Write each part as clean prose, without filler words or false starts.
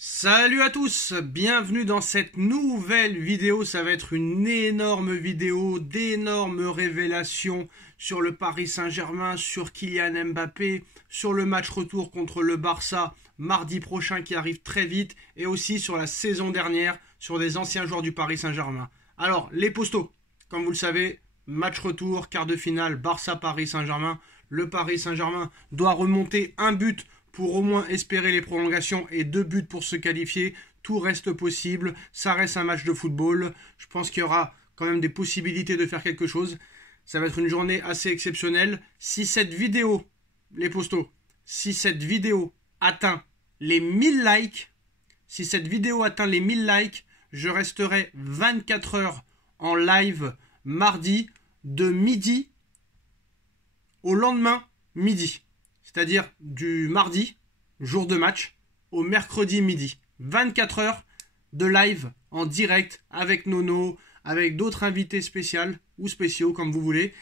Salut à tous, bienvenue dans cette nouvelle vidéo. Ça va être une énorme vidéo d'énormes révélations sur le Paris Saint-Germain, sur Kylian Mbappé, sur le match retour contre le Barça mardi prochain qui arrive très vite, et aussi sur la saison dernière, sur des anciens joueurs du Paris Saint-Germain. Alors, les postos, comme vous le savez, match retour, quart de finale, Barça-Paris Saint-Germain. Le Paris Saint-Germain doit remonter un but pour au moins espérer les prolongations et 2 buts pour se qualifier. Tout reste possible, ça reste un match de football. Je pense qu'il y aura quand même des possibilités de faire quelque chose. Ça va être une journée assez exceptionnelle. Si cette vidéo, les postos, si cette vidéo atteint les 1000 likes, je resterai 24 heures en live mardi de midi au lendemain midi. C'est-à-dire du mardi, jour de match, au mercredi midi. 24 heures de live en direct avec Nono, avec d'autres invités spéciaux comme vous voulez.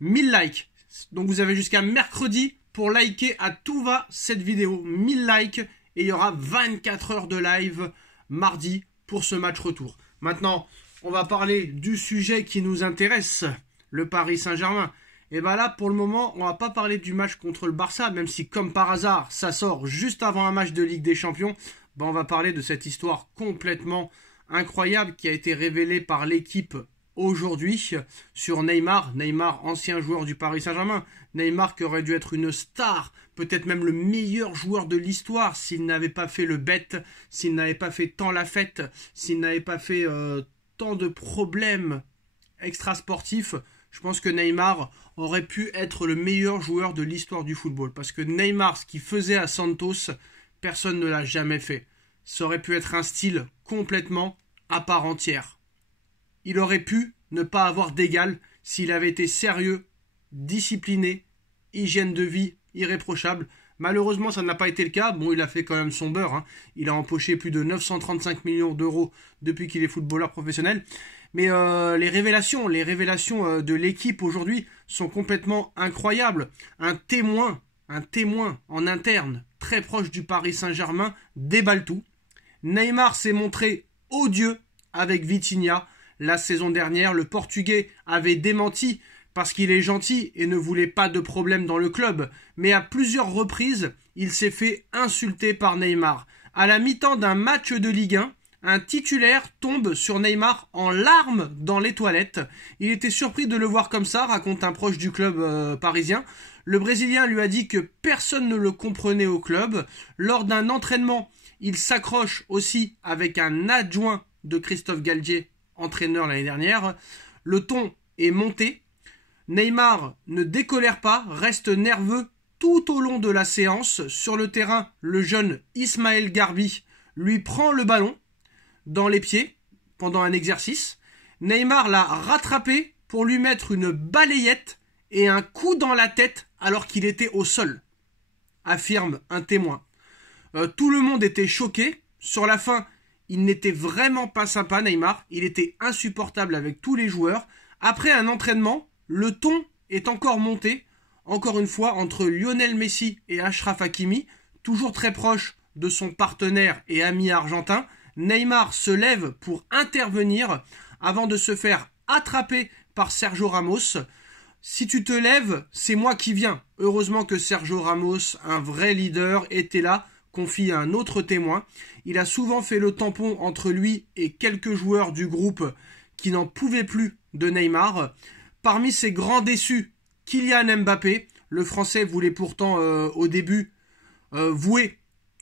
1000 likes. Donc vous avez jusqu'à mercredi pour liker à tout va cette vidéo. 1000 likes et il y aura 24 heures de live mardi pour ce match retour. Maintenant, on va parler du sujet qui nous intéresse, le Paris Saint-Germain. Et bien là, pour le moment, on va pas parler du match contre le Barça, même si comme par hasard, ça sort juste avant un match de Ligue des Champions. Ben, on va parler de cette histoire complètement incroyable qui a été révélée par l'équipe aujourd'hui sur Neymar. Neymar, ancien joueur du Paris Saint-Germain. Neymar qui aurait dû être une star, peut-être même le meilleur joueur de l'histoire s'il n'avait pas fait le bête, s'il n'avait pas fait tant la fête, s'il n'avait pas fait tant de problèmes extrasportifs. Je pense que Neymar aurait pu être le meilleur joueur de l'histoire du football. Parce que Neymar, ce qu'il faisait à Santos, personne ne l'a jamais fait. Ça aurait pu être un style complètement à part entière. Il aurait pu ne pas avoir d'égal s'il avait été sérieux, discipliné, hygiène de vie irréprochable. Malheureusement, ça n'a pas été le cas. Bon, il a fait quand même son beurre. Il a empoché plus de 935 millions d'euros depuis qu'il est footballeur professionnel. Mais les révélations de l'équipe aujourd'hui sont complètement incroyables. Un témoin en interne, très proche du Paris Saint-Germain, déballe tout. Neymar s'est montré odieux avec Vitinha la saison dernière. Le Portugais avait démenti parce qu'il est gentil et ne voulait pas de problème dans le club. Mais à plusieurs reprises, il s'est fait insulter par Neymar. À la mi-temps d'un match de Ligue 1, un titulaire tombe sur Neymar en larmes dans les toilettes. Il était surpris de le voir comme ça, raconte un proche du club parisien. Le Brésilien lui a dit que personne ne le comprenait au club. Lors d'un entraînement, il s'accroche aussi avec un adjoint de Christophe Galtier, entraîneur l'année dernière. Le ton est monté. Neymar ne décolère pas, reste nerveux tout au long de la séance. Sur le terrain, le jeune Ismaël Garbi lui prend le ballon dans les pieds pendant un exercice. Neymar l'a rattrapé pour lui mettre une balayette et un coup dans la tête alors qu'il était au sol, affirme un témoin. Tout le monde était choqué. Sur la fin, il n'était vraiment pas sympa, Neymar. Il était insupportable avec tous les joueurs. Après un entraînement, le ton est encore monté, encore une fois, entre Lionel Messi et Achraf Hakimi, toujours très proche de son partenaire et ami argentin. Neymar se lève pour intervenir avant de se faire attraper par Sergio Ramos. Si tu te lèves, c'est moi qui viens. Heureusement que Sergio Ramos, un vrai leader, était là, confie à un autre témoin. Il a souvent fait le tampon entre lui et quelques joueurs du groupe qui n'en pouvaient plus de Neymar. Parmi ces grands déçus, Kylian Mbappé. Le Français voulait pourtant au début vouer,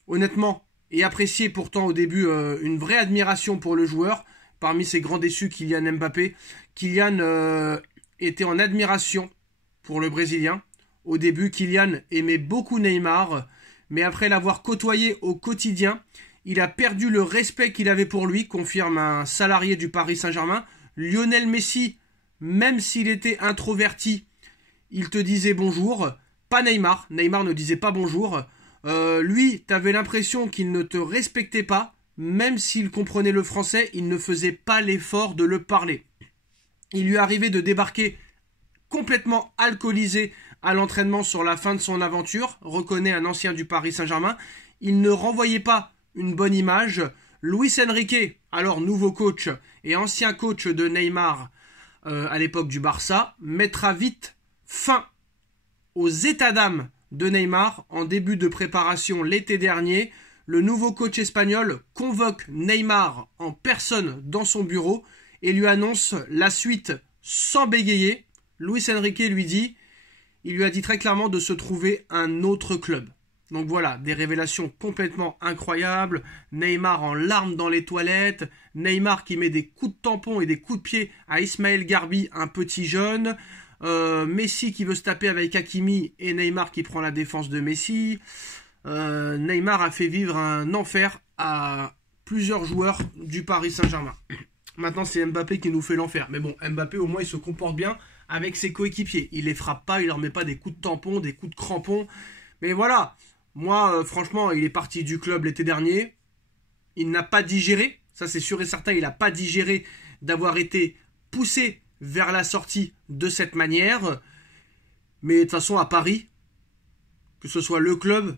honnêtement, et apprécier pourtant au début une vraie admiration pour le joueur. Parmi ces grands déçus, Kylian Mbappé. Kylian était en admiration pour le Brésilien. Au début, Kylian aimait beaucoup Neymar, mais après l'avoir côtoyé au quotidien, il a perdu le respect qu'il avait pour lui, confirme un salarié du Paris Saint-Germain. Lionel Messi, même s'il était introverti, il te disait bonjour. Pas Neymar. Neymar ne disait pas bonjour. Lui, t'avais l'impression qu'il ne te respectait pas, même s'il comprenait le français, il ne faisait pas l'effort de le parler. Il lui arrivait de débarquer complètement alcoolisé à l'entraînement sur la fin de son aventure, reconnaît un ancien du Paris Saint-Germain. Il ne renvoyait pas une bonne image. Luis Enrique, alors nouveau coach et ancien coach de Neymar à l'époque du Barça, mettra vite fin aux états d'âme de Neymar en début de préparation l'été dernier. Le nouveau coach espagnol convoque Neymar en personne dans son bureau et lui annonce la suite sans bégayer. Luis Enrique il lui a dit très clairement de se trouver un autre club. Donc voilà, des révélations complètement incroyables. Neymar en larmes dans les toilettes. Neymar qui met des coups de tampon et des coups de pied à Ismaël Garbi, un petit jeune. Messi qui veut se taper avec Hakimi et Neymar qui prend la défense de Messi. Neymar a fait vivre un enfer à plusieurs joueurs du Paris Saint-Germain. Maintenant, c'est Mbappé qui nous fait l'enfer. Mais bon, Mbappé, au moins, il se comporte bien avec ses coéquipiers. Il les frappe pas, il leur met pas des coups de tampon, des coups de crampon. Mais voilà, moi, franchement, il est parti du club l'été dernier. Il n'a pas digéré, ça c'est sûr et certain, il n'a pas digéré d'avoir été poussé vers la sortie de cette manière. Mais de toute façon, à Paris, que ce soit le club,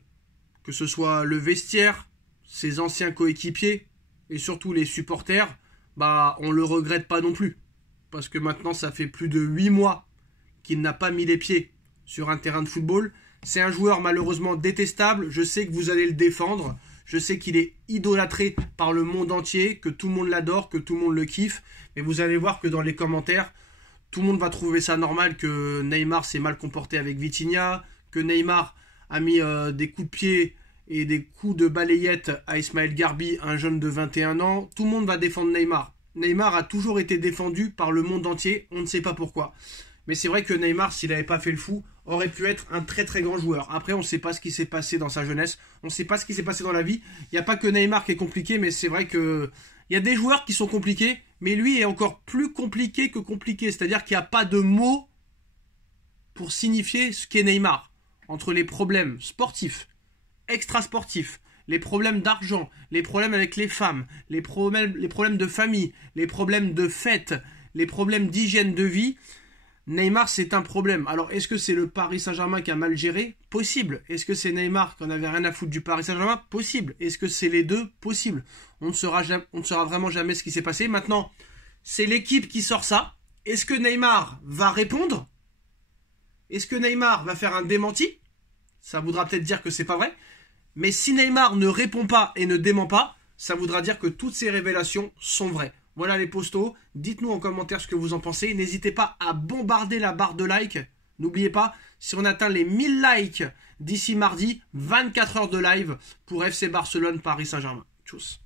que ce soit le vestiaire, ses anciens coéquipiers et surtout les supporters, bah on le regrette pas non plus. Parce que maintenant, ça fait plus de 8 mois qu'il n'a pas mis les pieds sur un terrain de football. C'est un joueur malheureusement détestable. Je sais que vous allez le défendre. Je sais qu'il est idolâtré par le monde entier, que tout le monde l'adore, que tout le monde le kiffe. Mais vous allez voir que dans les commentaires, tout le monde va trouver ça normal que Neymar s'est mal comporté avec Vitinha, que Neymar a mis des coups de pied et des coups de balayette à Ismaël Garbi, un jeune de 21 ans. Tout le monde va défendre Neymar. Neymar a toujours été défendu par le monde entier, on ne sait pas pourquoi. Mais c'est vrai que Neymar, s'il n'avait pas fait le fou, aurait pu être un très très grand joueur. Après, on ne sait pas ce qui s'est passé dans sa jeunesse, on ne sait pas ce qui s'est passé dans la vie. Il n'y a pas que Neymar qui est compliqué, mais c'est vrai que il y a des joueurs qui sont compliqués, mais lui est encore plus compliqué que compliqué. C'est-à-dire qu'il n'y a pas de mots pour signifier ce qu'est Neymar. Entre les problèmes sportifs, extrasportifs, les problèmes d'argent, les problèmes avec les femmes, les problèmes de famille, les problèmes de fête, les problèmes d'hygiène de vie, Neymar c'est un problème. Alors est-ce que c'est le Paris Saint-Germain qui a mal géré? Possible. Est-ce que c'est Neymar qui en avait rien à foutre du Paris Saint-Germain? Possible. Est-ce que c'est les deux? Possible. On ne saura vraiment jamais ce qui s'est passé. Maintenant, c'est l'équipe qui sort ça. Est-ce que Neymar va répondre? Est-ce que Neymar va faire un démenti? Ça voudra peut-être dire que c'est pas vrai. Mais si Neymar ne répond pas et ne dément pas, ça voudra dire que toutes ces révélations sont vraies. Voilà les postos, dites-nous en commentaire ce que vous en pensez. N'hésitez pas à bombarder la barre de likes. N'oubliez pas, si on atteint les 1000 likes d'ici mardi, 24 heures de live pour FC Barcelone Paris Saint-Germain. Tchuss.